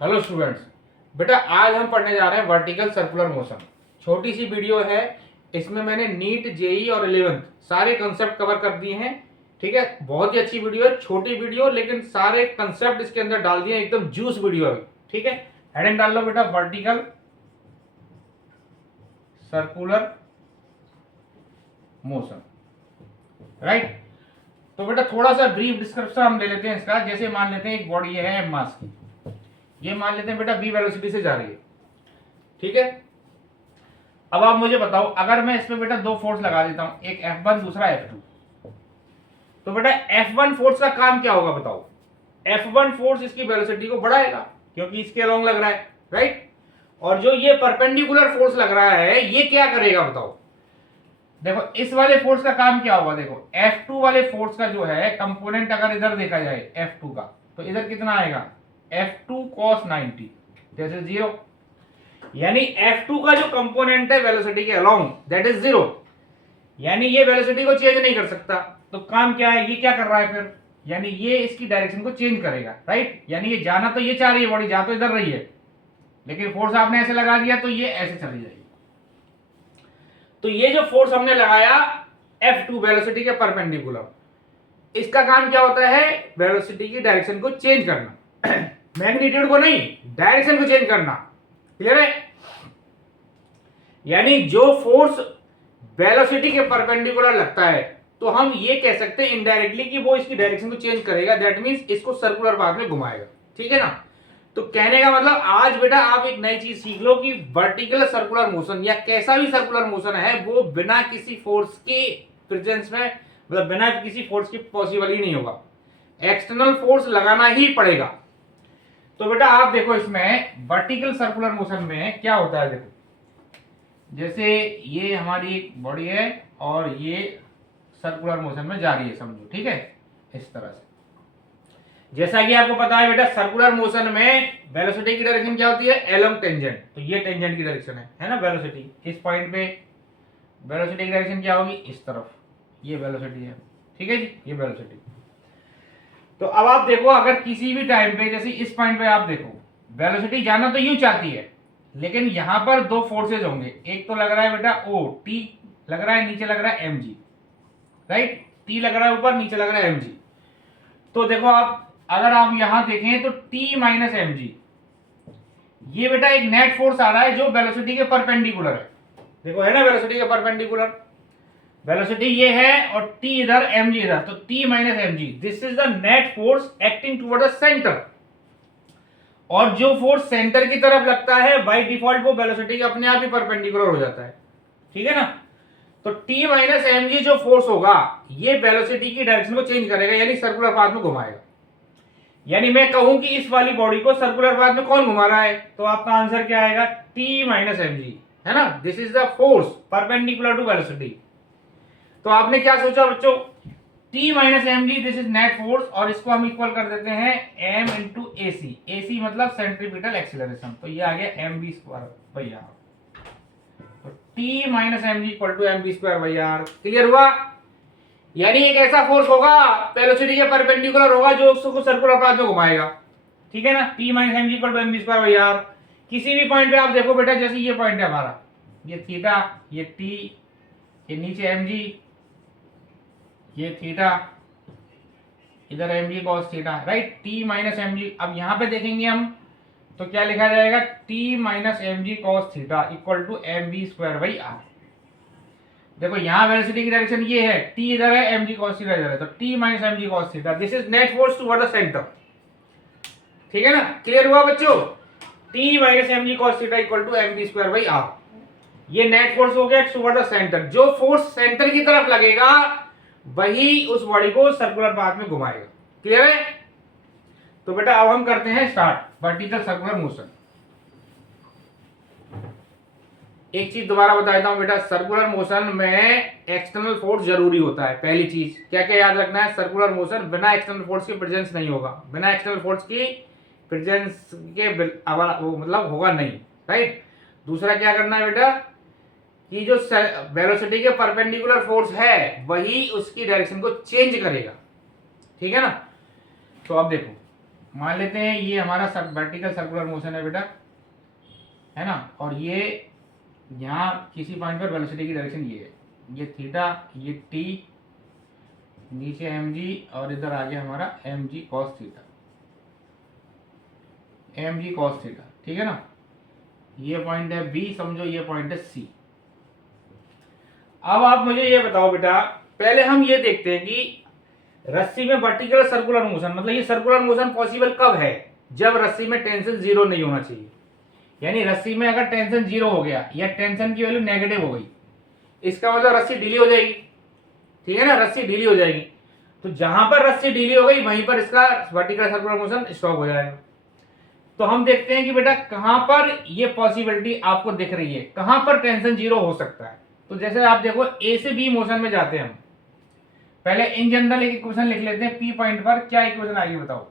Hello students, बेटा आज हम पढ़ने जा रहे हैं वर्टिकल सर्कुलर मोशन। छोटी सी वीडियो है, इसमें मैंने नीट जेई और 11th सारे कंसेप्ट कवर कर दिए हैं। ठीक है, बहुत ही अच्छी वीडियो है, छोटी वीडियो लेकिन सारे कंसेप्ट इसके अंदर डाल दिए, एकदम जूस वीडियो है। ठीक है, हेडिंग डाल लो बेटा, वर्टिकल सर्कुलर मोशन। राइट, तो बेटा थोड़ा सा ब्रीफ डिस्क्रिप्शन हम ले लेते हैं इसका। जैसे मान लेते हैं एक बॉडी है मास की, ये मान लेते हैं बेटा v वेलोसिटी से जा रही है। ठीक है, अब आप मुझे बताओ, अगर मैं इसमें बेटा दो फोर्स लगा देता हूं, एक F1 दूसरा F2, तो बेटा F1 फोर्स का काम क्या होगा बताओ। F1 फोर्स इसकी वेलोसिटी को बढ़ाएगा क्योंकि इसके अलोंग लग रहा है, राइट। और जो ये परपेंडिकुलर फोर्स लग रहा है ये क्या करेगा बताओ। देखो इस वाले फोर्स का काम क्या होगा, देखो F2 वाले फोर्स का जो है कंपोनेंट अगर इधर देखा जाए F2 का, तो इधर कितना आएगा F2 cos 90 जैसे 0, यानी F2 का जो कंपोनेंट है वेलोसिटी के अलोंग दैट इज 0, यानी ये वेलोसिटी को चेंज नहीं कर सकता। तो काम क्या है, ये क्या कर रहा है फिर, यानी ये इसकी डायरेक्शन को चेंज करेगा, राइट। यानी ये जाना तो ये चाह रही है बॉडी, जा तो इधर रही है, लेकिन फोर्स आपने ऐसे लगा दिया तो ये ऐसे चली जाएगी। तो ये जो फोर्स हमने लगाया F2 वेलोसिटी के परपेंडिकुलर, इसका काम क्या होता है, वेलोसिटी की डायरेक्शन को चेंज करना मैग्नीट्यूड को नहीं, डायरेक्शन को चेंज करना। क्लियर है, यानी जो फोर्स वेलोसिटी के परपेंडिकुलर लगता है तो हम ये कह सकते हैं इनडायरेक्टली कि वो इसकी डायरेक्शन को चेंज करेगा, दैट मींस इसको सर्कुलर पाथ में घुमाएगा। ठीक है ना, तो कहने का मतलब आज बेटा आप एक नई चीज सीख लो कि वर्टिकल सर्कुलर मोशन या कैसा भी सर्कुलर मोशन है वो बिना किसी फोर्स के प्रेजेंस में, मतलब बिना किसी फोर्स की पॉसिबल ही नहीं होगा, एक्सटर्नल फोर्स लगाना ही पड़ेगा। तो बेटा आप देखो इसमें वर्टिकल सर्कुलर मोशन में क्या होता है, देखो जैसे ये हमारी एक बॉडी है और ये सर्कुलर मोशन में जा रही है समझो, ठीक है, इस तरह से। जैसा कि आपको पता है बेटा सर्कुलर मोशन में वेलोसिटी की डायरेक्शन क्या होती है, एलोंग टेंजेंट, तो ये टेंजेंट की डायरेक्शन है ना वेलोसिटी। इस पॉइंट पे वेलोसिटी की डायरेक्शन क्या होगी, इस तरफ, ये वेलोसिटी है। ठीक है जी, ये वेलोसिटी। तो अब आप देखो अगर किसी भी टाइम पे, जैसे इस पॉइंट पे आप देखो वेलोसिटी जाना तो यूं चाहती है, लेकिन यहां पर दो फोर्सेज होंगे, एक तो लग रहा है बेटा O T लग रहा है, नीचे लग रहा है mg, राइट। T लग रहा है ऊपर, नीचे लग रहा है mg। तो देखो आप अगर आप यहां देखें तो T माइनस mg, ये बेटा एक नेट फोर्स आ रहा है जो वेलोसिटी के परपेंडिकुलर है। देखो है ना वेलोसिटी के परपेंडिकुलर, वेलोसिटी ये है और t इधर mg इधर, तो t minus mg, this is the net force acting toward the centre. और जो फोर्स सेंटर की तरफ लगता है बाय डिफॉल्ट वो वेलोसिटी के अपने आप ही परपेंडिकुलर हो जाता है। ठीक है ना, तो t माइनस mg जो फोर्स होगा ये वेलोसिटी की डायरेक्शन को चेंज करेगा, यानी सर्कुलर पाथ में घुमाएगा। यानी मैं कहूं कि इस वाली बॉडी को सर्कुलर पाथ में कौन घुमा रहा है, तो आपका आंसर क्या आएगा, t माइनस mg, है ना। This is the force perpendicular to velocity. तो आपने क्या सोचा बच्चों, t minus mg this is net force, और इसको हम इक्वल कर देते हैं m into A C, A सी मतलब सेंट्रीपिटल एक्सीलरेशन, तो ये आ गया mv स्क्वायर बाई आर। तो t minus mg equal to mv square by R. Clear हुआ, यानी एक ऐसा फोर्स होगा वेलोसिटी के परपेंडिकुलर होगा जो उसको सर्कुलर पाथ में घुमाएगा। ठीक है ना, t minus mg equal to mv square by R. किसी भी पॉइंट पे आप देखो बेटा, जैसे ये पॉइंट है हमारा, ये थीटा, ये t, ये नीचे mg, ये थीटा, इधर mg cos theta, right. t minus mg, अब यहां पे देखेंगे हम तो क्या लिखा जाएगा, t minus mg cos theta equal to mv square by R. देखो यहां वेलोसिटी की डायरेक्शन ये है, t इधर है, mg cos थीटा इधर है, तो t minus mg cos theta, this is net force toward the centre. ठीक है ना, क्लियर हुआ बच्चों, t minus mg cos theta equal to mv square by R. ये नेट फोर्स हो गया टुवर्ड द सेंटर, जो फोर्स सेंटर की तरफ लगेगा वही उस बॉडी को सर्कुलर पाथ में घुमाएगा। क्लियर है, तो बेटा अब हम करते हैं स्टार्ट वर्टिकल सर्कुलर मोशन। एक चीज दोबारा बता देता हूं बेटा, सर्कुलर मोशन में एक्सटर्नल फोर्स जरूरी होता है। पहली चीज क्या क्या याद रखना है, सर्कुलर मोशन बिना एक्सटर्नल फोर्स के प्रेजेंस नहीं होगा, बिना एक्सटर्नल फोर्स की प्रेजेंस के मतलब होगा नहीं, राइट। दूसरा क्या करना है बेटा, कि जो वेलोसिटी के परपेंडिकुलर फोर्स है वही उसकी डायरेक्शन को चेंज करेगा। ठीक है ना, तो अब देखो मान लेते हैं ये हमारा वर्टिकल सर्कुलर मोशन है बेटा, है ना, और ये यहाँ किसी पॉइंट पर वेलोसिटी की डायरेक्शन ये है, ये थीटा, ये टी, नीचे एम जी, और इधर आ गया हमारा M G cos theta, M G cos theta, ठीक है ना। ये पॉइंट है बी, समझो ये पॉइंट है सी। अब आप मुझे ये बताओ बेटा, पहले हम ये देखते हैं कि रस्सी में वर्टिकल सर्कुलर मोशन, मतलब ये सर्कुलर मोशन पॉसिबल कब है, जब रस्सी में टेंशन जीरो नहीं होना चाहिए। यानी रस्सी में अगर टेंशन जीरो हो गया या टेंशन की वैल्यू नेगेटिव हो गई, इसका मतलब रस्सी ढीली हो जाएगी, ठीक है ना, रस्सी ढीली हो जाएगी। तो जहां पर रस्सी ढीली हो गई वहीं पर इसका वर्टिकल सर्कुलर मोशन स्टॉप हो जाएगा। तो हम देखते हैं कि बेटा कहां पर ये पॉसिबिलिटी आपको दिख रही है, कहां पर टेंशन जीरो हो सकता है। तो जैसे आप देखो ए से बी मोशन में जाते हैं हम, पहले इन जनरल एक इक्वेशन लिख लेते हैं, पी पॉइंट पर क्या इक्वेशन आएगी बताओ,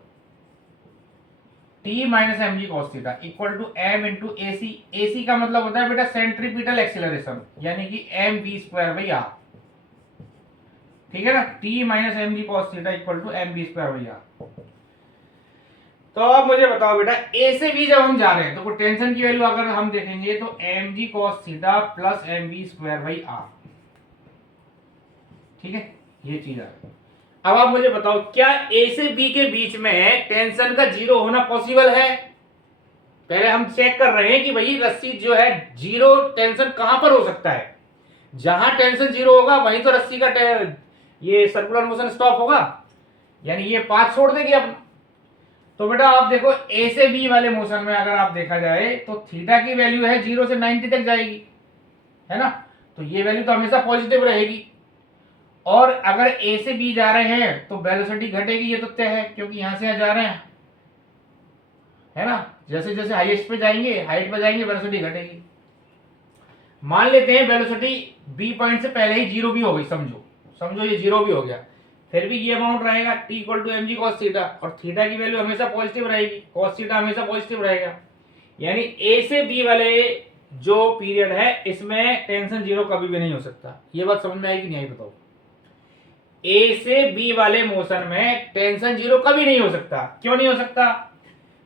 T minus M G cos theta equal to M into A C. A C का मतलब होता है बेटा सेंट्रीपिटल एक्सीलरेशन, यानी कि M B square by R, ठीक है ना, T minus M G cos theta equal to M B square by R. तो अब मुझे बताओ बेटा ए से बी जब हम जा रहे हैं तो टेंशन की वैल्यू अगर हम देखेंगे तो M G cos theta plus M B square by R, ठीक है, ये चीज आ गई। अब आप मुझे बताओ क्या ए से बी के बीच में टेंशन का जीरो होना पॉसिबल है। पहले हम चेक कर रहे हैं कि भाई रस्सी जो है जीरो टेंशन कहां पर हो सकता है, जहां टेंशन जीरो होगा वहीं तो रस्सी का ये सर्कुलर मोशन स्टॉप होगा, यानी ये पाथ छोड़ देगी अपना। तो बेटा आप देखो ए से बी वाले मोशन में अगर आप देखा जाए तो थीटा की वैल्यू है 0 से 90 तक जाएगी, है ना, तो ये वैल्यू तो हमेशा पॉजिटिव रहेगी। और अगर ए से बी जा रहे हैं तो वेलोसिटी घटेगी, ये तो तय है, क्योंकि यहां से जा रहे हैं, है ना, जैसे जैसे हाईएस्ट पे जाएंगे, हाइट पे जाएंगे, वेलोसिटी घटेगी। मान लेते हैं वेलोसिटी बी पॉइंट से पहले ही जीरो भी हो गई, समझो समझो ये जीरो भी हो गया, फिर भी ये अमाउंट रहेगा T equal to M G cos theta, और थीटा की वैल्यू हमेशा पॉजिटिव रहेगी, कॉस थीटा हमेशा पॉजिटिव रहेगा। यानी ए से बी वाले जो पीरियड है इसमें टेंशन जीरो कभी भी नहीं हो सकता। ये बात समझ में आएगी नहीं आई बताओ, ए से बी वाले मोशन में टेंशन जीरो कभी नहीं हो सकता। क्यों नहीं हो सकता,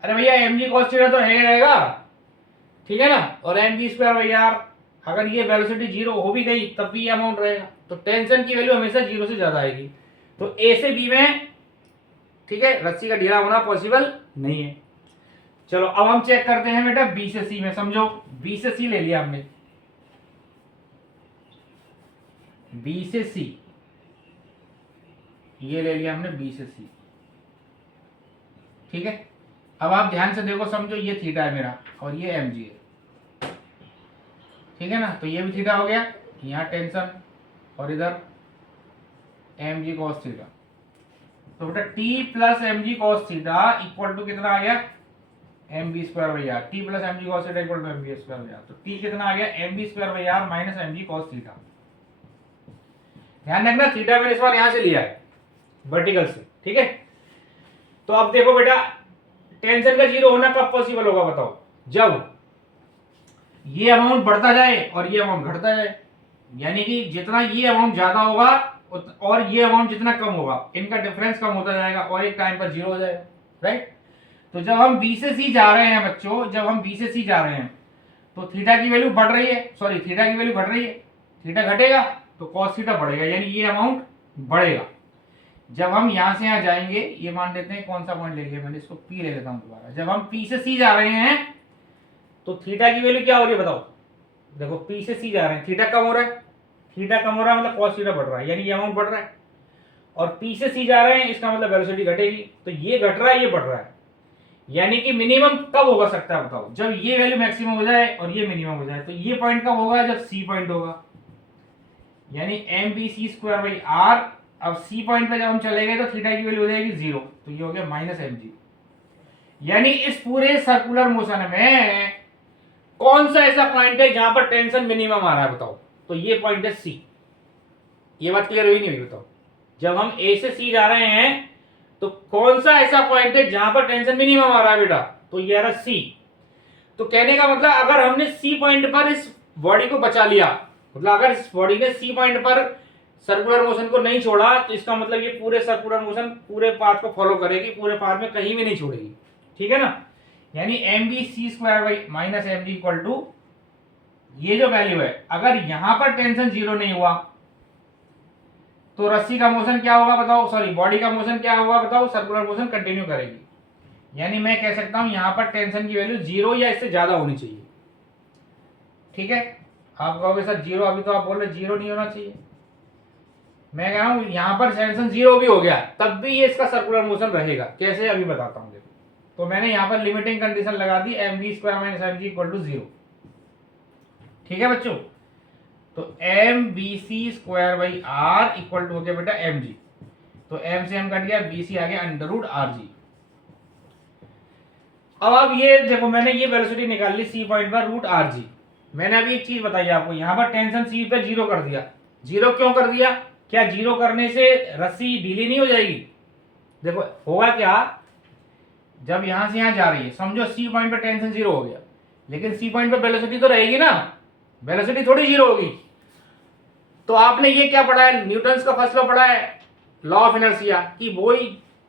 अरे भैया एम जी कॉस थीटा तो है रहेगा, ठीक है ना, और M B square by R, अगर ये वेलोसिटी जीरो हो भी गई तब भी ये अमाउंट रहेगा, तो टेंशन की वैल्यू हमेशा जीरो से ज्यादा आएगी। तो ए से बी में, ठीक है, रस्सी का ढीला होना पॉसिबल नहीं है। चलो अब हम चेक करते हैं बेटा बी से सी में, समझो बी से सी ले लिया हमने, बी से सी ये ले लिया हमने, बी से सी, ठीक है। अब आप ध्यान से देखो, समझो ये थीटा है मेरा और ये एम जी है, ठीक है ना, तो ये भी थीटा हो गया, यहाँ टेंशन और इधर एम जी कॉस थीटा। तो बेटा T plus M G cos theta equal to कितना आ गया, M B square by R, T plus M G cos theta equal to M B square by R. तो T कितना आ गया, M B square by R minus M G cos theta. ध्यान रखना theta मैंने इस बार यहां से लिया है वर्टिकल से, ठीक है। तो अब देखो बेटा टेंशन का जीरो होना कब पॉसिबल होगा बताओ, जब ये अमाउंट बढ़ता जाए और ये अमाउंट घटता जाए, यानी कि जितना ये अमाउंट ज्यादा होगा और ये अमाउंट जितना कम होगा, इनका डिफरेंस कम होता जाएगा और एक टाइम पर जीरो हो जाएगा, राइट। तो जब हम बी से सी जा रहे हैं बच्चों, जब हम बी से सी जा रहे हैं तो थीटा की वैल्यू बढ़ रही है, सॉरी थीटा की वैल्यू घट रही है, थीटा घटेगा तो कॉस थीटा बढ़ेगा, यानी ये अमाउंट बढ़ेगा। जब हम यहां से यहां जाएंगे, ये मान लेते हैं कौन सा पॉइंट ले लिया मैंने, इसको पी ले लेता हूं दोबारा, जब हम पी से सी जा रहे हैं तो थीटा की वैल्यू क्या हो रही है बताओ, देखो पी से सी जा रहे हैं, थीटा कम हो रहा है, थीटा कम हो रहा है मतलब कॉस थीटा बढ़ रहा है, यानी ये अमाउंट बढ़ रहा है। और पी से सी जा रहे हैं इसका मतलब वेलोसिटी घटेगी, तो ये घट रहा है ये बढ़ रहा है, यानी कि मिनिमम कब होगा सकता है बताओ, जब ये वैल्यू मैक्सिमम हो जाए और ये मिनिमम हो जाए। तो ये पॉइंट कब होगा, जब सी पॉइंट होगा, यानी M B C square by R. अब सी पॉइंट पे जब हम चले गए तो थीटा की वैल्यू हो जाएगी जीरो, तो ये हो गया माइनस एम जी। यानी इस पूरे सर्कुलर मोशन में कौन सा ऐसा पॉइंट है जहां पर टेंशन मिनिमम आ रहा है बताओ, तो ये पॉइंट है सी। ये बात क्लियर हुई नहीं हुई बताओ, जब हम ए से सी जा रहे हैं तो कौन सा ऐसा पॉइंट है जहां पर टेंशन मिनिमम आ रहा है बेटा, तो ये आ रहा सी। तो कहने का मतलब अगर हमने सी पॉइंट पर इस बॉडी को बचा लिया, मतलब अगर इस बॉडी ने सी पॉइंट पर सर्कुलर मोशन को नहीं छोड़ा तो इसका मतलब ये पूरे सर्कुलर मोशन पूरे पाथ को फॉलो करेगी, पूरे पाथ में कहीं भी नहीं छोड़ेगी, ठीक है ना। यानी M B C square by minus M G equal to ये जो वैल्यू है, अगर यहां पर टेंशन जीरो नहीं हुआ तो रस्सी का मोशन क्या होगा बताओ, सॉरी बॉडी का मोशन क्या होगा बताओ, सर्कुलर मोशन कंटिन्यू करेगी। यानी मैं कह सकता हूं यहां पर टेंशन की वैल्यू जीरो या इससे ज्यादा होनी चाहिए, ठीक है। आप कहोगे सर जीरो, अभी तो आप बोल रहे जीरो नहीं होना चाहिए, मैं कह रहा हूं यहां पर टेंशन जीरो भी हो गया तब भी ये इसका सर्कुलर मोशन रहेगा। कैसे अभी बताता हूं, देखो। तो मैंने यहां पर लिमिटिंग कंडीशन लगा दी M B square minus M G equal to zero, ठीक है बच्चों। तो M B C square by R equal to हो गया बेटा एम जी, तो एम से एम कट गया, बी सी आ गया अंडर रूट आर जी। अब ये देखो मैंने ये वेलोसिटी निकाल ली सी पॉइंट पर रूट आर जी। मैंने अभी एक चीज बताई आपको, यहां पर टेंशन सी पे जीरो कर दिया। जीरो क्यों कर दिया, क्या जीरो करने से रस्सी ढीली नहीं हो जाएगी? देखो होगा क्या, जब यहां से यहां जा रही है, समझो सी पॉइंट पे टेंशन जीरो हो गया, लेकिन सी पॉइंट पे वेलोसिटी तो रहेगी ना, वेलोसिटी थोड़ी जीरो होगी। तो आपने ये क्या पढ़ा है, न्यूटन्स का फर्स्ट लॉ पढ़ा है, लॉ ऑफ इनर्शिया, कि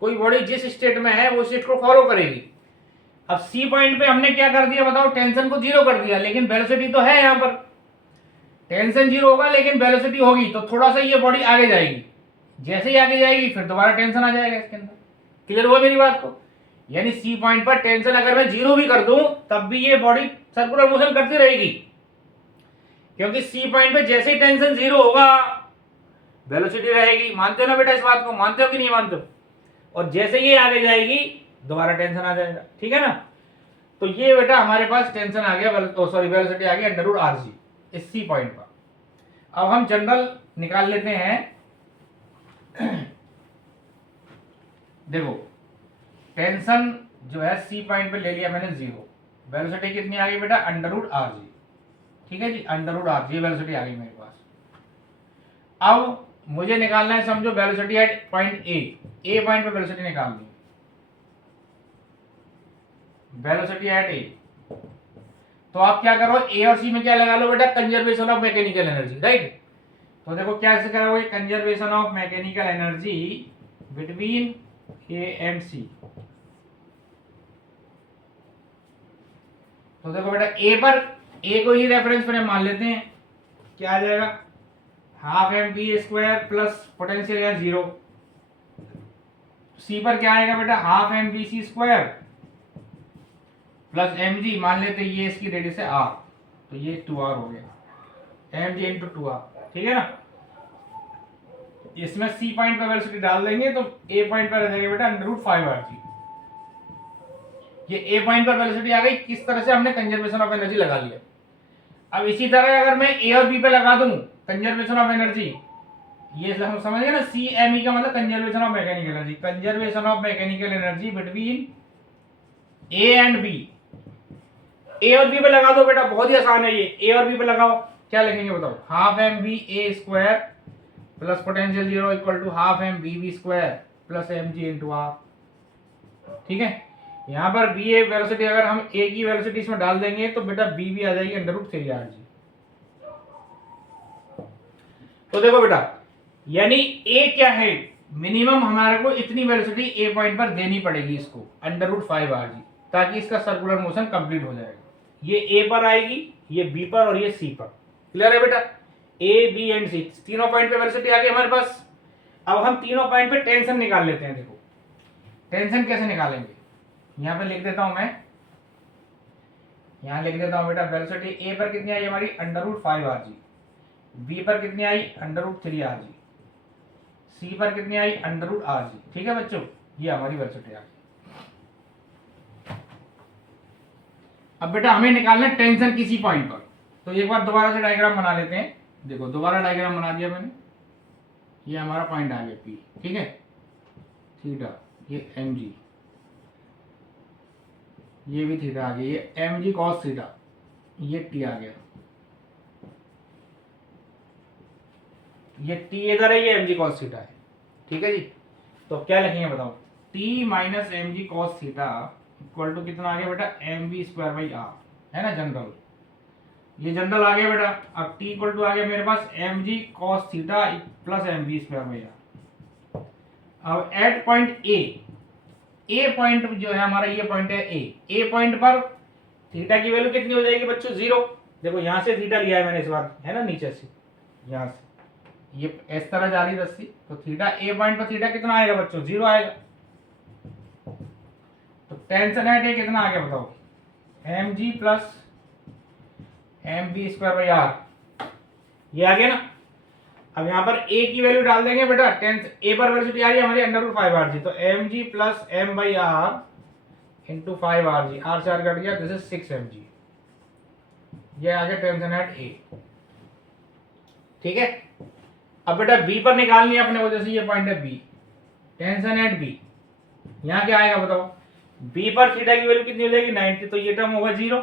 कोई बॉडी जिस स्टेट में है वो स्टेट को फॉलो करेगी। अब सी पॉइंट पे हमने क्या कर दिया बताओ, टेंशन को जीरो कर दिया, लेकिन वेलोसिटी तो है यहां पर। टेंशन जीरो होगा लेकिन वेलोसिटी होगी, तो थोड़ा सा ये बॉडी आगे जाएगी, जैसे ही आगे जाएगी फिर दोबारा टेंशन आ जाएगा इसके अंदर। क्लियर हुआ मेरी बात को? यानी सी पॉइंट पर टेंशन अगर मैं जीरो भी कर दूं तब भी ये बॉडी सर्कुलर मोशन करती रहेगी, क्योंकि सी पॉइंट पे जैसे ही टेंशन जीरो होगा वेलोसिटी रहेगी। मानते हो ना बेटा इस बात को, मानते हो कि नहीं मानते हो? और जैसे ये आगे जाएगी दोबारा टेंशन आ जाएगा, ठीक है ना। तो ये बेटा हमारे पास टेंशन आ गया, सॉरी वेलोसिटी आ गया अंडर रूट आर जी इस सी पॉइंट पर। अब हम जनरल निकाल लेते हैं। देखो टेंशन जो है सी पॉइंट पे ले लिया मैंने जीरो, वेलोसिटी कितनी आ गई बेटा अंडर रूट आर जी, ठीक है जी, under root R G velocity आ गई मेरे पास। अब मुझे निकालना है, समझो velocity at point A point पे वेलोसिटी निकालनी है, वेलोसिटी एट ए। तो आप क्या करो, ए और सी में क्या लगा लो बेटा, conservation of mechanical energy, right. तो देखो कैसे करोगे, conservation of mechanical energy between A and C. तो देखो बेटा ए को ही रेफरेंस फ्रेम मान लेते हैं, क्या आ जाएगा, half M B square plus potential या जीरो। सी पर क्या आएगा बेटा, half M B C square plus M G, मान लेते ये इसकी रेडियस है आर, तो ये 2r हो गया, एम जी इंटू 2r, ठीक है ना। इसमें सी पॉइंट पर वेलोसिटी डाल देंगे तो ए पॉइंट पर आ जाएगा बेटा अंडर रूट 5r जी। ये ए पॉइंट पर वेलोसिटी आ गई, किस तरह से हमने कंजर्वेशन ऑफ एनर्जी लगा लिया। अब इसी तरह अगर मैं ए और बी पे लगा दूं कंजर्वेशन ऑफ एनर्जी, ये हम समझ गए ना, सी एम ई का मतलब conservation of mechanical energy, conservation of mechanical energy between A and B. A और बी पे लगा दो बेटा, बहुत ही आसान है ये, ए और बी पे लगाओ, क्या लिखेंगे बताओ, half M B A square plus potential zero equal to half M B B square plus M G into R, ठीक है। यहाँ पर बी ए वेलोसिटी अगर हम ए की वेलोसिटी इसमें डाल देंगे तो बेटा बी भी आ जाएगी अंडर रूट 3r जी। तो देखो बेटा, यानी ए क्या है, मिनिमम हमारे को इतनी वेलोसिटी ए पॉइंट पर देनी पड़ेगी इसको अंडर रूट 5r जी, ताकि इसका सर्कुलर मोशन कंप्लीट हो जाएगा। ये ए पर आएगी, ये बी पर और ये सी पर। क्लियर है बेटा, ए बी एंड सी तीनों पॉइंट पे वेलोसिटी आ गई हमारे पास। अब हम तीनों पॉइंट पे टेंशन निकाल लेते हैं। देखो टेंशन कैसे निकालेंगे, यहां पे लिख देता हूं मैं, यहां लिख देता हूं बेटा, वेलोसिटी ए पर कितनी आई हमारी अंडर रूट 5r जी, बी पर कितनी आई अंडर रूट 3r जी, सी पर कितनी आई अंडर रूट r जी, ठीक है बच्चों, ये हमारी वेलोसिटी आ गई। अब बेटा हमें निकालना है टेंशन किसी पॉइंट पर, तो एक बार दोबारा से डायग्राम बना लेते हैं। देखो दोबारा डायग्राम बना दिया मैंने, ये हमारा पॉइंट आ गया पी, ठीक है, थीटा, ये एम जी, ये भी थीटा आ गया, ये एम जी कॉस थीटा, ये टी आ गया, ये टी इधर है, ये एम जी कॉस थीटा है, ठीक है जी। तो क्या लिखेंगे बताओ, T minus M G cos theta equal to कितना आ गया बेटा, M B square by R, है ना जनरल। ये जनरल आ गया बेटा। अब टी इक्वल टू आ गया मेरे पास M G cos theta plus M B square by R. अब एट पॉइंट ए पॉइंट जो है हमारा, ये पॉइंट है ए पॉइंट पर थीटा की वैल्यू कितनी हो जाएगी बच्चों? 0। देखो यहां से थीटा लिया है मैंने इस बार, है ना, नीचे से यहां से ये इस तरह जा रही है रस्सी, तो थीटा ए पॉइंट पर थीटा कितना आएगा बच्चों? 0 आएगा। तो टेंशन एट ए कितना आ गया बताओ? M G plus M B square by R, ये आ गया ना। अब यहाँ पर ए की वैल्यू डाल देंगे बेटा, टेंस ए पर वेलोसिटी आ रही है हमारी √5 आर जी, तो M G plus M by R into 5 R G, R से आर कट गया, दिस इज 6 एम जी। ये आ गया टेंशन एट ए। ठीक है, अब बेटा बी पर निकालनी है अपने को, जैसे ये पॉइंट है बी, टेंशन एट बी, यहाँ क्या आएगा बताओ? बी पर थीटा की वैल्यू कितनी हो जाएगी? 90, तो ये टर्म होगा 0।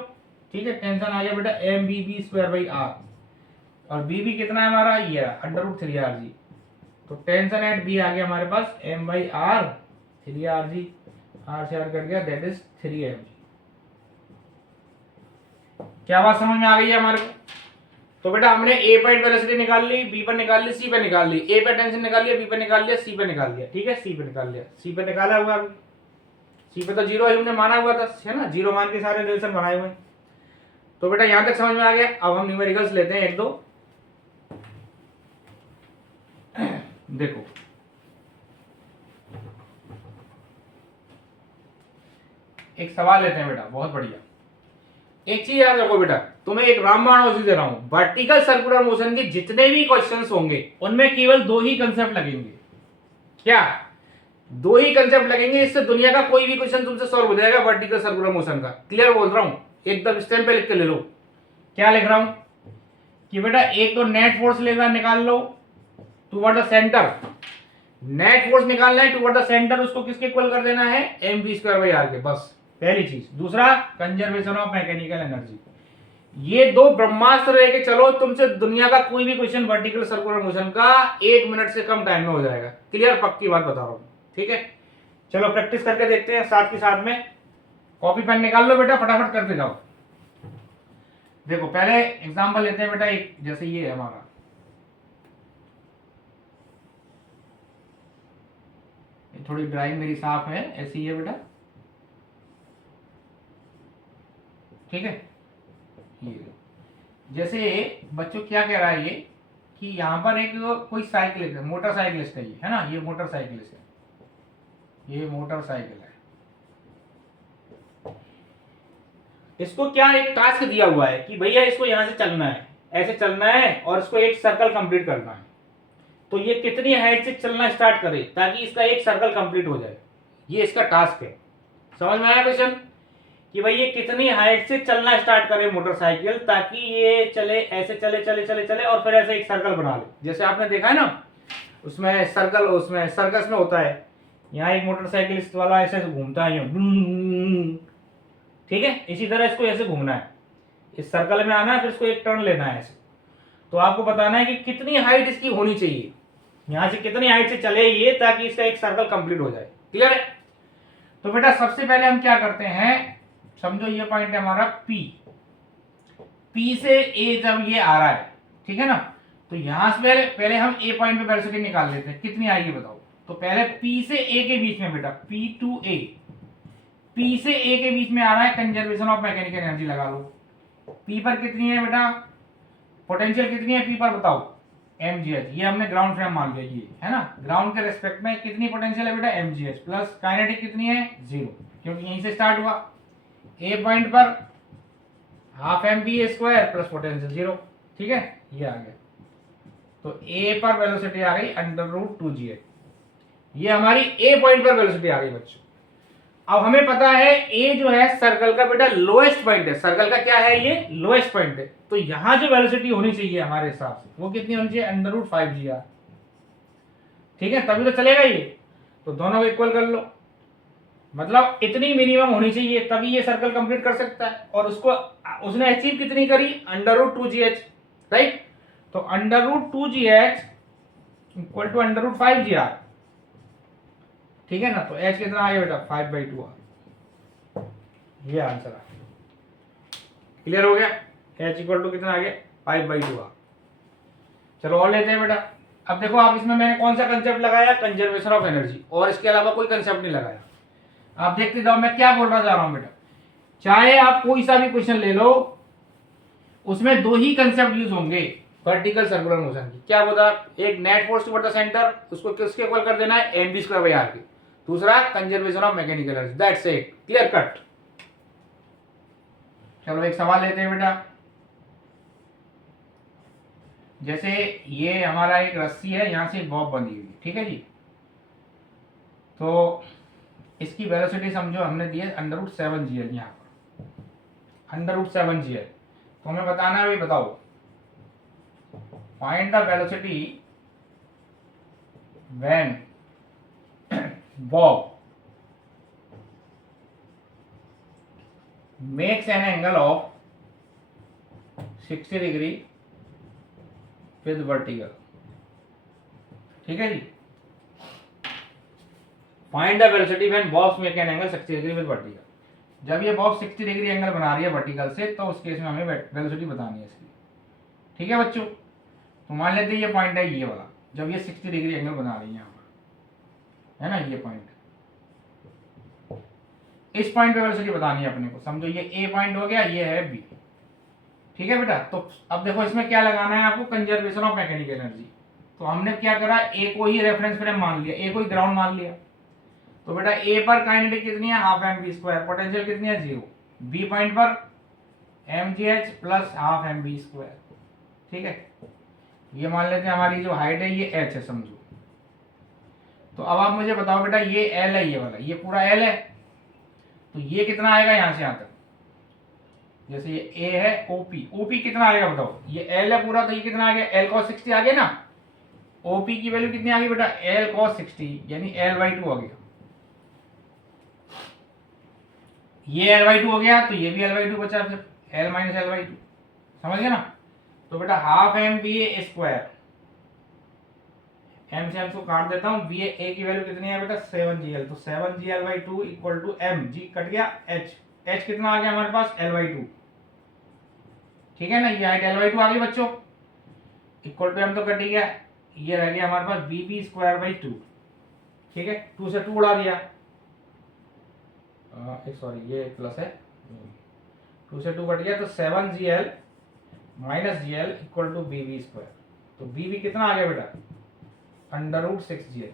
ठीक है, टेंशन आ गया बेटा M B B square by R, और बी भी कितना है हमारा? ये √3 आर जी, तो टेंशन एट बी आ गया हमारे पास M by R 3 R G, R से आर कट गया, दैट इज 3 एम जी। क्या बात समझ में आ गई है हमारे को? तो बेटा हमने ए पॉइंट वेलोसिटी निकाल ली, बी पर निकाल ली, सी पे निकाल ली, ए पे टेंशन निकाल लिया, बी पे निकाल लिया, सी पे निकाल लिया। ठीक है, सी पे निकाल लिया, सी पे निकाला हुआ अभी, सी पे तो 0 हमने माना हुआ था, है ना, 0 मान के सारे रिलेशन बनाए हुए। तो बेटा यहां तक समझ में आ गया। अब हम न्यूमेरिकल्स लेते हैं एक दो। देखो एक सवाल लेते हैं बेटा, बहुत बढ़िया। एक चीज याद रखो बेटा, तुम्हें एक रामबाण औषधि दे रहा हूं, वर्टिकल सर्कुलर मोशन के जितने भी क्वेश्चंस होंगे उनमें केवल 2 ही कंसेप्ट लगेंगे। क्या? 2 ही कंसेप्ट लगेंगे, इससे दुनिया का कोई भी क्वेश्चन तुमसे सॉल्व हो जाएगा वर्टिकल सर्कुलर मोशन का। क्लियर बोल रहा हूं, एकदम स्टैम्प पे लिख के ले लो। क्या लिख रहा हूं कि बेटा एक तो नेट फोर्स लेगा, निकाल लो toward the centre, net force निकालना है टुवर्ड द सेंटर, उसको किसके इक्वल कर देना है? M B square by R के, बस पहली चीज। दूसरा, कंजर्वेशन ऑफ मैकेनिकल एनर्जी। ये 2 ब्रह्मास्त्र लेके चलो, तुमसे दुनिया का कोई भी क्वेश्चन वर्टिकल सर्कुलर मोशन का 1 मिनट से कम टाइम में हो जाएगा। क्लियर, पक्की बात बता रहा हूं। ठीक है, चलो प्रैक्टिस करके देखते हैं साथ के साथ में। कॉपी पेन निकाल लो बेटा, फटाफट करते जाओ। देखो पहले एग्जांपल लेते हैं बेटा, एक जैसे ये है हमारा, थोड़ी ड्राइंग मेरी साफ है, ऐसी है बेटा। ठीक है, ये जैसे बच्चों क्या कह रहा है ये कि यहाँ पर एक कोई साइकिल, मोटरसाइकिलिस्ट है ये, है ना, ये मोटरसाइकिलिस्ट है, ये मोटरसाइकिल है। इसको क्या एक टास्क दिया हुआ है कि भैया इसको यहां से चलना है, ऐसे चलना है, और इसको एक सर्कल कंप्लीट करना है। तो ये कितनी हाइट से चलना स्टार्ट करे ताकि इसका एक सर्कल कंप्लीट हो जाए, ये इसका टास्क है। समझ में आया क्वेश्चन? कि भाई ये कितनी हाइट से चलना स्टार्ट करे मोटरसाइकिल ताकि ये चले, ऐसे चले चले चले चले और फिर ऐसे एक सर्कल बना ले। जैसे आपने देखा है ना उसमें सर्कल, उसमें सर्कस में होता है, यहाँ एक मोटरसाइकिलिस्ट वाला ऐसे घूमता है, ठीक है, इसी तरह इसको ऐसे घूमना है, इस सर्कल में आना है, फिर इसको एक टर्न लेना है ऐसे। तो आपको बताना है कि कितनी हाइट इसकी होनी चाहिए, यहां से कितनी हाइट से चले ये ताकि इसका एक सर्कल कंप्लीट हो जाए। क्लियर है? तो बेटा सबसे पहले हम क्या करते हैं, समझो ये पॉइंट है हमारा P से A जब ये आ रहा है, ठीक है ना, तो यहां से पहले हम A पॉइंट पे वेलोसिटी निकाल लेते हैं, कितनी आएगी बताओ। तो पहले P से A के बीच में बेटा, P to A, P से A के बीच में आ रहा है, कंजर्वेशन ऑफ मैकेनिकल एनर्जी लगा लो। P पर कितनी है बेटा, पोटेंशियल कितनी है P पर बताओ? mgh, ये हमने ग्राउंड फ्रेम मान लिया, ये है ना, ग्राउंड के रेस्पेक्ट में कितनी पोटेंशियल है बेटा? mgh प्लस काइनेटिक कितनी है? 0, क्योंकि यहीं से स्टार्ट हुआ। A पॉइंट पर half M B square plus potential 0, ठीक है, ये आ गया। तो A पर वेलोसिटी आ गई √2gh, ये हमारी A पॉइंट पर वेलोसिटी आ गई बच्चों। अब हमें पता है A जो है सर्कल का बेटा लोएस्ट पॉइंट है, सर्कल का क्या है, ये लोएस्ट पॉइंट है। तो यहां जो वेलोसिटी होनी चाहिए हमारे हिसाब से वो कितनी होनी चाहिए? √5gr, ठीक है, तभी तो चलेगा ये। तो दोनों को इक्वल कर लो, मतलब इतनी मिनिमम होनी चाहिए तभी ये सर्कल कंप्लीट कर सकता है। और उसको उसने अचीव कितनी करी? √2gh, right. तो √2gh इक्वल टू √5gr, ठीक है ना। तो h कितना आ गया बेटा? 5/2r, ये आंसर आ। क्लियर हो गया? H इक्वल टू कितना आ गया 5/2 आ। चलो और लेते हैं बेटा। अब देखो आप इसमें मैंने कौन सा कंसेप्ट लगाया, कंजर्वेशन ऑफ एनर्जी, और इसके अलावा कोई कंसेप्ट नहीं लगाया। आप देखते जाओ मैं क्या बोलना चाह रहा हूं बेटा। चाहे आप कोई सा भी क्वेश्चन ले लो, उसमें दो ही कंसेप्ट यूज होंगे वर्टिकल सर्कुलर मोशन की। क्या बोला, एक net force toward the centre, उसको किसके इक्वल कर देना है, mv²/r के। दूसरा conservation of mechanical energy, that's it, clear cut. चलो एक सवाल लेते हैं बेटा। जैसे ये हमारा एक रस्सी है, यहां से बॉब बंधी हुई, ठीक है जी। तो इसकी वेलोसिटी समझो हमने दी है √7gl, यहाँ पर √7gl। तो हमें बताना है भाई, बताओ find the velocity when bob makes an angle of 60 degree with vertical, ठीक है जी। Find the velocity when bobs make an angle 60 degree with vertical. जब ये बॉब 60 डिग्री एंगल बना रही है वर्टिकल से, तो उस केस में हमें वेलोसिटी बतानी है इसकी, ठीक है बच्चों। तो मान लेते हैं ये पॉइंट है ये वाला, जब ये 60 डिग्री एंगल बना रही है यहाँ पर, है ना, ये पॉइंट। इस पॉइंट पे वेलोसिटी बतानी है अपने को। समझो ये ए पॉइंट हो गया, ये है बी, ठीक है बेटा। तो अब देखो इसमें क्या लगाना है आपको, कंजर्वेशन ऑफ मैकेनिकल एनर्जी। तो हमने क्या करा, ए को ही रेफरेंस फ्रेम मान लिया, ए को ही ग्राउंड मान लिया। तो बेटा ए पर काइनेटिक कितनी है, हाफ mv², पोटेंशियल कितनी है 0, बी पॉइंट पर mgh प्लस हाफ mv², ठीक है। ये मान लेते हैं हमारी जो हाइट है ये h है समझो। तो अब आप मुझे बताओ बेटा, ये l है, ये वाला, ये पूरा l है, तो ये कितना आएगा यहां से यहां तक। जैसे ये a है, OP कितना आएगा बताओ, ये l है पूरा, तो ये कितना आ गया, l cos 60 आ गया ना। OP की वैल्यू कितनी आ गई बेटा, l cos 60, यानी l/2 आ गया। ये l/2 हो गया, तो ये भी l/2 बचा, फिर l - l/2, समझ गए ना। तो बेटा हाफ mva², m से m को काट देता हूं, va a की वैल्यू कितनी है बेटा 7gl, तो 7gl/2 equal to m, g cut गया, h कितना आ गया हमारे पास l/2, ठीक है ना। ये हाइट l/2 आ गई बच्चों, इक्वल टू m तो कट ही गया, ये रह गया हमारे पास bv²/2, ठीक है। 2 से 2 उड़ा दिया, सॉरी ये प्लस है, 2 से 2 कट गया, तो 7gl - gl equal to bv²। तो bv कितना आ गया बेटा √6gl,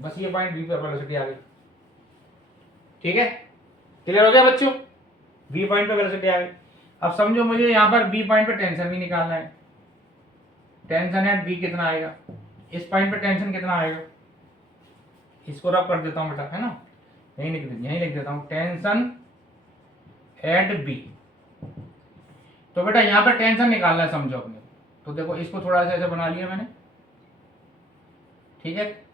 बस ये पॉइंट बी पे वेलोसिटी आ गई, ठीक है। क्लियर हो गया बच्चों, बी पॉइंट पे वेलोसिटी आ गई। अब समझो मुझे यहाँ पर बी पॉइंट पे टेंशन भी निकालना है। टेंशन है बी कितना आएगा, इस पॉइंट पे टेंशन कितना आएगा, इसको रब कर देता हूँ बेटा, है ना, यही लिख देता हूँ, टेंशन एट बी। तो बेटा यहाँ पर टेंशन निकालना है समझो अपने। तो देखो इसको थोड़ा सा ऐसे बना लिया मैंने, ठीक है।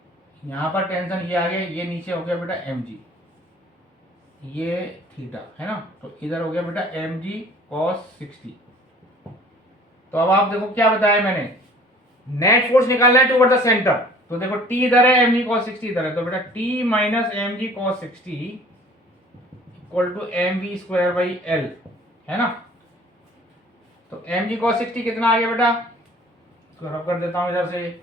यहाँ पर टेंशन ये आ गया, ये नीचे हो गया बेटा mg, ये थीटा, है ना। तो इधर हो गया बेटा mg cos 60। तो अब आप देखो क्या बताया मैंने, नेट फोर्स निकालना है टुवर्ड द सेंटर। तो देखो t इधर है, mg cos 60 इधर है, तो बेटा t - mg cos 60 equal to mv²/l, है ना। तो mg cos 60 कितना आ गया बेटा, इसको रब कर देता हूं इधर से।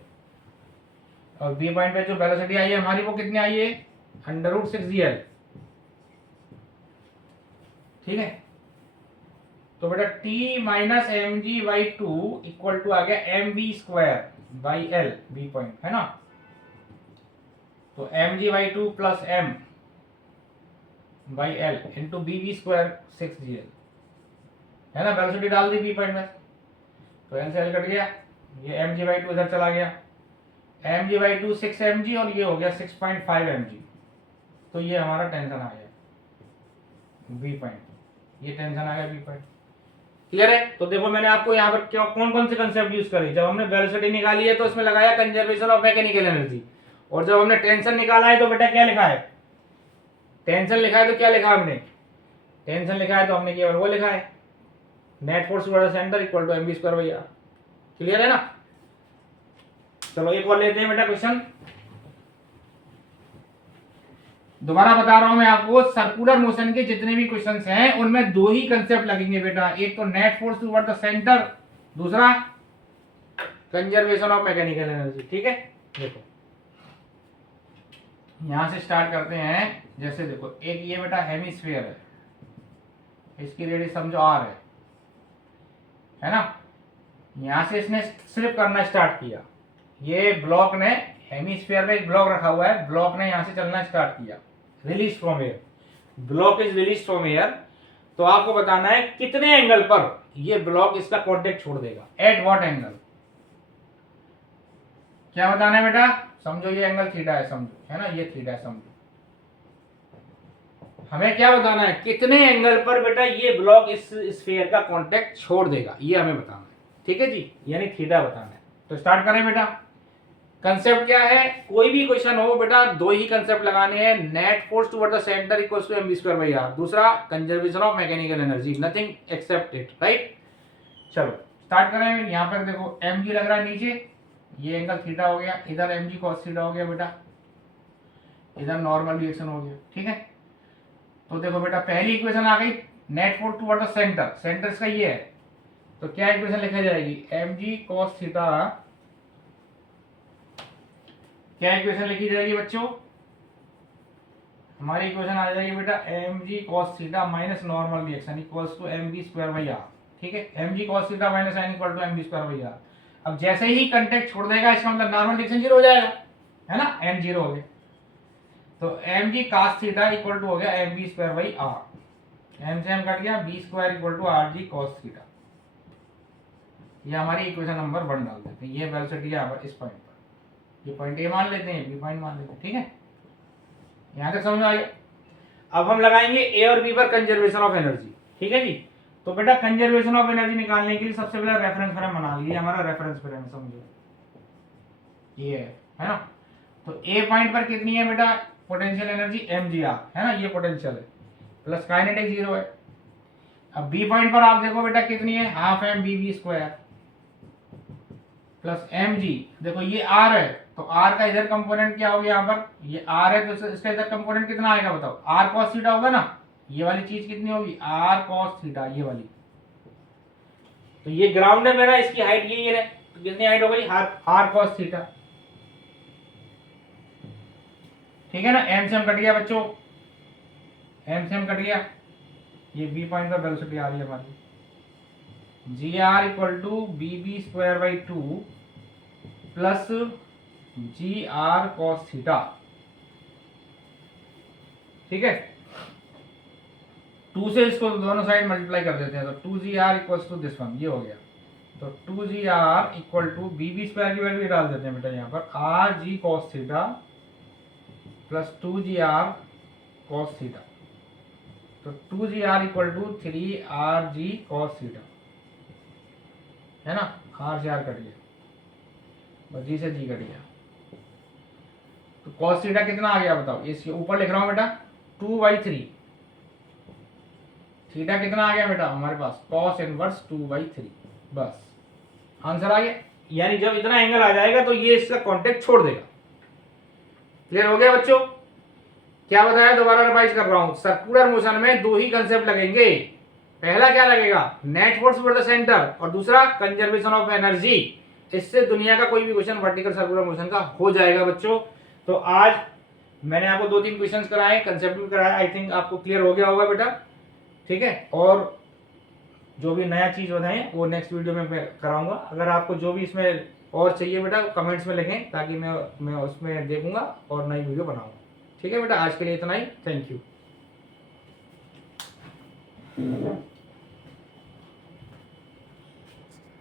और बी पॉइंट पे जो वेलोसिटी आई है हमारी वो कितनी आई है √6gl, ठीक है। तो बेटा t - mg/2 इक्वल टू आ गया mv²/l, बी पॉइंट, है ना। तो mg/2 plus m/l into bv² 6gl, है ना। वेलोसिटी डाल दी बी पॉइंट में, तो l से l कट गया, ये mg/2 इधर चला गया, mg/2 6 mg, और ये हो गया 6.5 mg। तो ये हमारा टेंशन आ गया बी पॉइंट, ये टेंशन आ गया बी पॉइंट, क्लियर है। तो देखो मैंने आपको यहाँ पर क्या कौन कौन से कंसेप्ट यूज करे। जब हमने वेलोसिटी निकाली है तो उसमें लगाया कंजर्वेशन ऑफ मैकेनिकल एनर्जी, और जब हमने टेंशन निकाला है तो बेटा क्या लिखा है, टेंशन लिखा है तो क्या लिखा है हमने, टेंशन लिखा है तो हमने केवल वो लिखा है, net force toward the centre equal to mv²/r, clear है ना। चलो एक और लेते हैं बेटा क्वेश्चन। दोबारा बता रहा हूं मैं आपको, सर्कुलर मोशन के जितने भी क्वेश्चंस हैं उनमें दो ही कंसेप्ट लगेंगे बेटा, एक तो net force toward the centre, दूसरा कंजर्वेशन ऑफ मैकेनिकल एनर्जी। ठीक है, देखो यहां से स्टार्ट करते हैं। जैसे देखो एक ये बेटा हेमिस्फीयर है, इसकी रेडियस समझो आर है ना। यहां से इसने स्लिप करना स्टार्ट किया, ये ब्लॉक ने हेमिस्फीयर में एक ब्लॉक रखा हुआ है, ब्लॉक ने यहां से चलना स्टार्ट किया, release from air, block is release from air. तो आपको बताना है कितने एंगल पर ये ब्लॉक इसका कांटेक्ट छोड़ देगा, एट व्हाट एंगल। क्या बताना है बेटा, समझो ये एंगल थीटा है, समझो है ना, ये थीटा है, समझो। हमें क्या बताना है, कितने एंगल पर बेटा ये ब्लॉक इस स्फीयर का कांटेक्ट छोड़ देगा, ये हमें बताना है। ठीक है जी, यानी थीटा बताना है। तो स्टार्ट करें बेटा। कंसेप्ट क्या है, कोई भी क्वेश्चन हो बेटा दो ही कंसेप्ट लगाने हैं, net force toward the centre equals to mv²r, दूसरा conservation of mechanical energy, nothing except it, right. चलो स्टार्ट करें। यहां पर देखो mg लग रहा है नीचे, ये एंगल थीटा हो गया, इधर mg cos थीटा हो गया बेटा, इधर नॉर्मल रिएक्शन हो गया। ठीक है, तो देखो बेटा पहली इक्वेशन आ गई, net force toward the centre, centre इसका ये है, तो क्या इक्वेशन लिखी जाएगी, mg cos थीटा, क्या इक्वेशन लिखी जाएगी बच्चों, हमारी इक्वेशन आ जाएगी बेटा mg cos theta minus normal reaction equals to mv²r। ठीक है, mg cos theta minus n equal to mv²r। अब जैसे ही कंटेक्ट छोड़ देगा इसका मतलब नॉर्मल रिएक्शन जीरो हो जाएगा, है ना, n जीरो हो गया, तो mg cos theta equal to हो गया mv²r, m से m कट गया, b² equal to rg cos theta. ये हमारी इक्वेशन नंबर 1 डाल देते हैं, ये वेलोसिटी है इस पॉइंट पर, ये पॉइंट ए मान लेते हैं, बी पॉइंट मान लेते हैं। ठीक है, यहां तक समझ में आ गया। अब हम लगाएंगे ए और बी पर कंजर्वेशन ऑफ एनर्जी। ठीक है जी, तो बेटा कंजर्वेशन ऑफ एनर्जी निकालने के लिए सबसे पहले रेफरेंस फ्रेम बना लीजिए, हमारा रेफरेंस फ्रेम समझो ये है ना। तो ए पॉइंट पर कितनी है बेटा पोटेंशियल एनर्जी, mgr है ना, ये पोटेंशियल है, प्लस काइनेटिक जीरो है। अब बी पॉइंट पर आप देखो बेटा कितनी है, half M B B square plus mg, देखो ये r है, तो r का इधर कंपोनेंट क्या हो गया, यहाँ पर ये r है, तो इसका इधर कंपोनेंट कितना आएगा बताओ, r cos थीटा होगा ना, ये वाली चीज कितनी होगी, r cos थीटा, ये वाली। तो ये ग्राउंड है मेरा, इसकी हाइट यही है, तो कितनी हाइट हो गई, r cos थीटा। ठीक है ना, m से m कट गया बच्चों, m से m कट गया, ये b पॉइंट पर वेलोसिटी आ रही है हमारी, gr equal to bb²/2 plus gr cos theta. ठीक है, 2 से इसको दोनों साइड मल्टीप्लाई कर देते हैं, तो 2gr equals to this one, ये हो गया। तो 2gr इक्वल टू bb² की वैल्यू डाल देते हैं बेटा यहाँ पर, rg cos theta plus 2gr cos theta, तो 2gr equal to 3rg cos theta, है ना, r से r कट गया, बस g से g कट गया, तो cos थीटा कितना आ गया बताओ, इसके ऊपर लिख रहा हूं बेटा 2/3, थीटा कितना आ गया बेटा हमारे पास, cos इनवर्स 2/3, बस आंसर आ गया। यानी जब इतना एंगल आ जाएगा तो ये इसका कांटेक्ट छोड़ देगा। क्लियर हो गया बच्चों, क्या बताया, दोबारा रिवाइज कर रहा हूं, सर्कुलर मोशन में दो ही कंसेप्ट लगेंगे, पहला क्या लगेगा, net force toward the centre, और दूसरा कंजर्वेशन ऑफ एनर्जी। इससे दुनिया का कोई भी क्वेश्चन वर्टिकल सर्कुलर मोशन का हो जाएगा बच्चों। तो आज मैंने आपको 2-3 क्वेश्चंस कराए, कंसेप्ट भी कराया, आई थिंक आपको क्लियर हो गया होगा बेटा। ठीक है, और जो भी नया चीज बताएं वो नेक्स्ट वीडियो में मैं कराऊंगा। अगर आपको जो भी इसमें और चाहिए बेटा कमेंट्स में लिखें, ताकि मैं उसमें देखूंगा और नई वीडियो बनाऊंगा। ठीक है बेटा, आज के लिए इतना ही, थैंक यू।